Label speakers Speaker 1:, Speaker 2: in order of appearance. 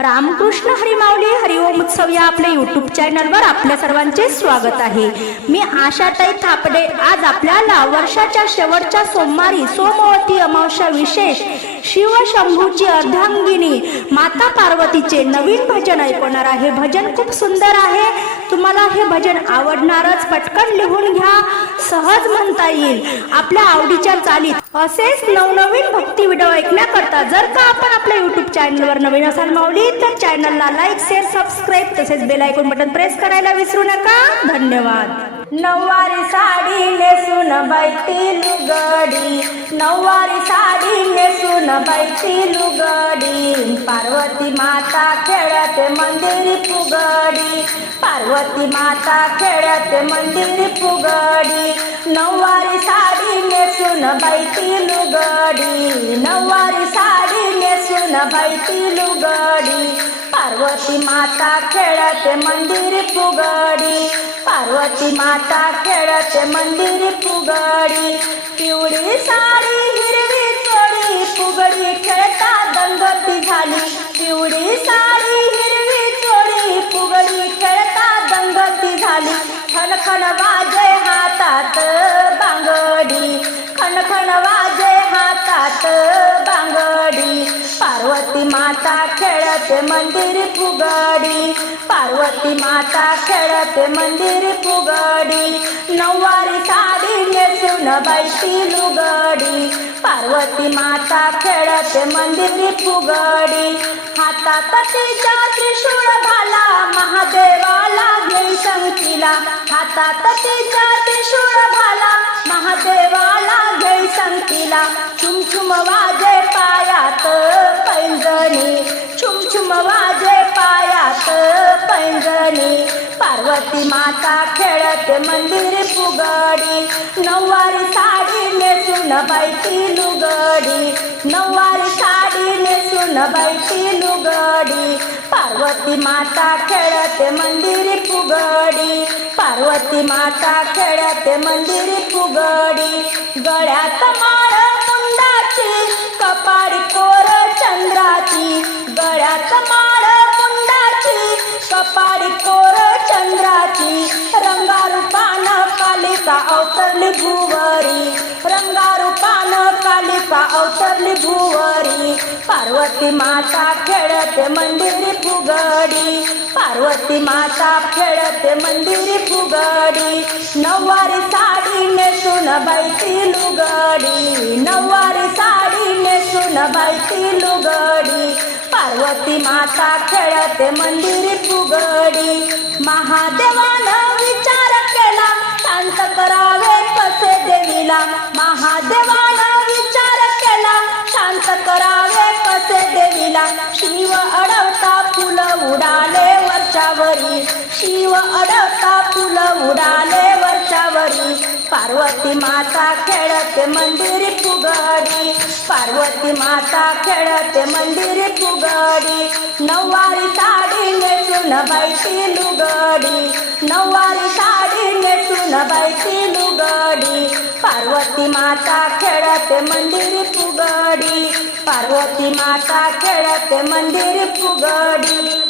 Speaker 1: रामकृष्ण हरिमाऊली हरिओम उत्सव या आपल्या युट्यूब चॅनलवर आपल्या सर्वांचे स्वागत आहे. मी आशाताई थापडे. आज आपल्याला वर्षाच्या शेवटच्या सोमवारी सोमवती अमावस्या विशेष शिवशंभूची अर्धांगिनी माता पार्वतीचे नवीन भजन ऐकवणार आहे. भजन खूप सुंदर आहे. तुम्हाला हे भजन आवडणारच पटकन लिहून घ्या. सहज म्हणता येईल. आपल्या आवडीच्या चालीत असेच नवनवीन भक्ती व्हिडिओ ऐकण्याकरता जर का आपण चॅनलवर नवीन असाल माऊली तर चॅनलला लाईक शेअर सबस्क्राईब तसेच बेल आयकॉन बटन प्रेस करायला विसरू नका. धन्यवाद. नऊवारी साडी नेसून बैठी लुगडी नऊवारी साडी नेसून बैठी लुगडी पार्वती माता खेळते मंदिर फुगडी. पार्वती माता खेळते मंदिर फुगडी. नऊवारी साडी नेसून बैठी लुगडी नऊवारी नेसून बैठी लुगडी. पार्वती माता खेळते मंदिर फुगडी. पार्वती माता खेळते मंदिर फुगडी. पिवळी साडी हिरवी चोळी फुगडी खेळता दंगती झाली. पिवळी साडी हिरवी चोळी फुगडी खेळता दंगती झाली. खणखण वाजे हातात बांगडी. खणखण वाजे हातात पार्वती माता खेळते मंदिर फुगडी. पार्वती माता खेळते मंदिर फुगडी. नऊवारी साडी नेसून बैठी लुगडी. पार्वती माता खेळते मंदिर फुगडी. हातात तिच्या त्रिशूळ भाला महादेवाला घेई संकिला हातात तिच्या त्रिशूळ भाला महादेवाला घेई शंकीला. चुमचुम वाजे पायात पैंजणी. छुम छुम वाजे पायात पैंजणी. पार्वती माता खेळते मंदिर फुगडी. नऊवारी साडी नेसून बैठी लुगडी. नऊवारी साडी नेसून बैठी लुगडी. पार्वती माता खेळते मंदिर फुगडी. पार्वती माता खेळते मंदिर फुगडी. गळ्यात माळ मुंडाची. कपाळी कोर चंद्राची रंगारूपान कालिका अवतरली भुवरी. रंगारूपान कालिका अवतरली भुवरी. पार्वती माता खेळते मंदिरी फुगडी. पार्वती माता खेळते मंदिरी फुगडी. नववारी साडी नेसून बैठी लुगडी. नववारी साडी नेसून बैठी लुगडी. पार्वती माता खेळते मंदिर फुगडी. महादेवानं विचार केला शांत करावे कसे देवीला. महादेवानं विचार केला शांत करावे कसे देवीला. शिव अडवता फुलं उडाले वरच्यावरी. शिव अडवता फुलं उडाले वरच्यावरी. पार्वती माता खेळते मंदिर फुगडी. पार्वती माता खेळते मंदिर फुगडी. नऊवारी साडी नेसून बैठी लुगडी. नववारी साडी नेसून बैठी लुगडी. पार्वती माता खेळते मंदिर फुगडी. पार्वती माता खेळते मंदिर फुगडी.